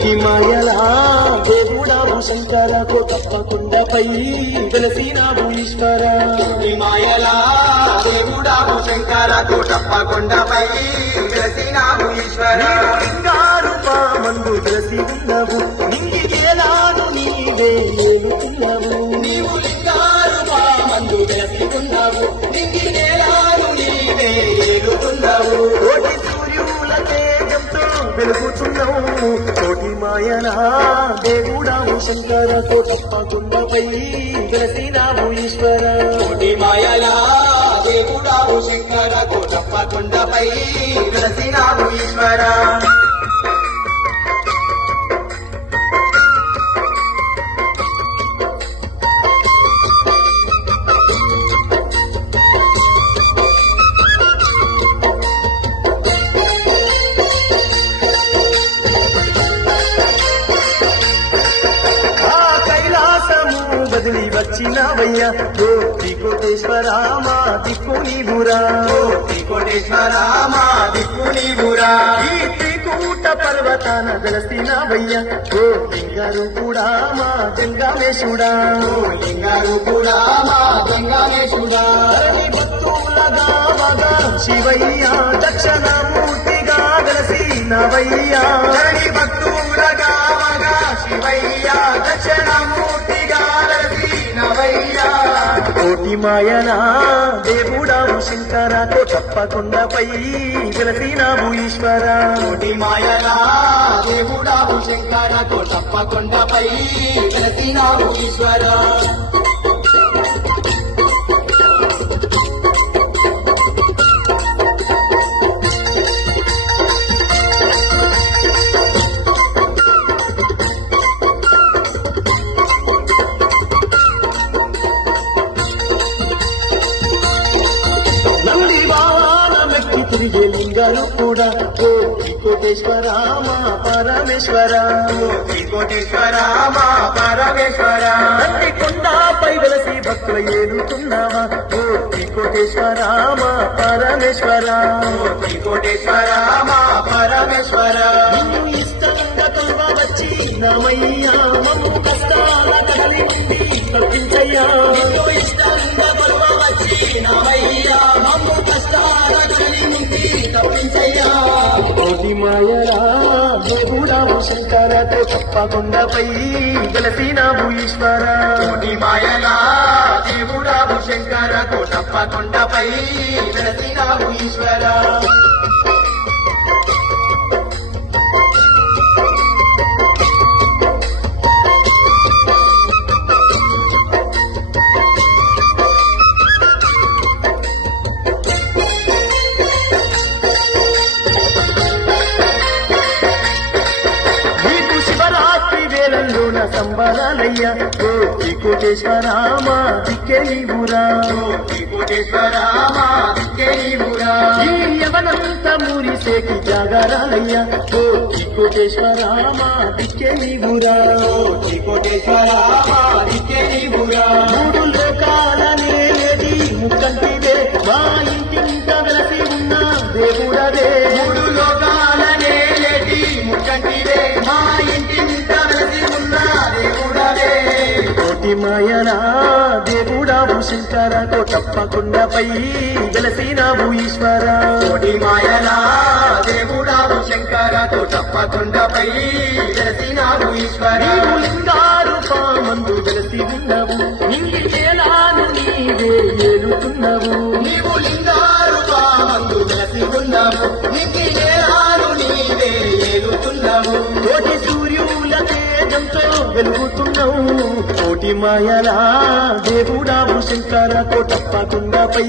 కోటి మాయలా దేవుడావు శంకర కోటప్పకొండపై వెలసినావు ఈశ్వర. కోటి మాయలా దేవుడావు శంకర కోటప్పకొండపై వెలసినావు ఈశ్వర. లింగారూపమందు వెలసి ఉన్నవు నింగికేలాను నీవే ఏలుతున్నవు. నీవు లింగారూపమందు వెలసి ఉన్నావు నింగికేలాను నీవే ఏలుతున్నావు. కోటి సూర్యుల తేజంతో వెలుగుతున్నావు. కోటి మాయలా దేవుడావు శంకర కోటప్పకొండపై వెలసినావు ఈశ్వర. కోటి మాయలా దేవుడావు శంకర కోటప్పకొండపై వెలసినావు ఈశ్వర. బదిలి వచ్చినవయ్యా కోటి కోటేశ్వర మా దిక్కు నీవురా. కోటేశ్వర మా దిక్కు నీవురా. ఈ త్రికూట పర్వతాన వెలసినవయ్యా ఓ లింగారు కూడా మా జంగామేశుడా. లింగారు కూడా మా జంగామేశుడా. భక్తులగా మగా శివయ్యా దక్షిణమూర్తిగా వెలసినవయ్యా. భక్తులగా మగా శివయ్యా దక్షిణమూర్తిగా వెలసినవయ్యా. కోటి మాయనా దేవుడావు శంకర కోటప్పకొండపై వెలసినావు ఈశ్వర. కోటి మాయలా దేవుడావు శంకర కోటప్పకొండపై వెలసినావు ఈశ్వర. తిరిగే లింగాలు కూడా కోటి కోటేశ్వర మా పరమేశ్వర. కోటేశ్వర మా పరమేశ్వర. నంది కొండపై వెలసి భక్తుల ఏలుతున్నావా కోటి కోటేశ్వర మా పరమేశ్వర. కోటేశ్వర మా పరమేశ్వర. నిన్ను ఇష్టంగా కలువ వచ్చి నమయ్యా మమ్ము కష్టాల కడలి తప్పించయ్యా. నిన్ను ఇష్టంగా కలువ వచ్చి నమయ్యా మమ్ము కష్టాల కడలి నుండి తప్పించయ్యా. కోటి మాయలా దేవుడావు శంకర కోటప్పకొండపై వెలసినావు ఈశ్వర. కోటి మాయలా దేవుడావు శంకర కోటప్పకొండపై వెలసినావు ఈశ్వర. సంబరాలయ్యా కోటి కోటేశ్వర మా దిక్కే నీవురా. కోటేశ్వర మా దిక్కే నీవురా. ఈ యవనంత మురిసేకి జాగరాలయ్యా కోటి కోటేశ్వర మా దిక్కే నీవురా. కోటేశ్వర మా దిక్కే నీవురా. మూడు లోకాలనే ఏది ముక్కంటిదే మా ఇంటింట వెలసి ఉన్న దేవుడదే. మూడు లోకాలనే ఏది ముక్కంటిదే మా ఇంటింట వెలసి ఉన్న దేవుడదే. కోటి మాయలా దేవుడావు శంకర కోటప్పకొండపై వెలసినావు ఈశ్వర. కోటి మాయలా దేవుడావు శంకర కోటప్పకొండపై వెలసినావు ఈశ్వర. నీవు లింగారూపమందు వెలసి ఉన్నవు నింగికేలాను నీవే ఏలుతున్నవు. నీవు లింగారూపమందు వెలసి ఉన్నావు నింగికేలాను నీవే ఏలుతున్నావు. కోటి సూర్యుల తేజంతో వెలుగుతున్నావు. కోటి మాయలా దేవుడావు శంకర కోటప్పకొండపై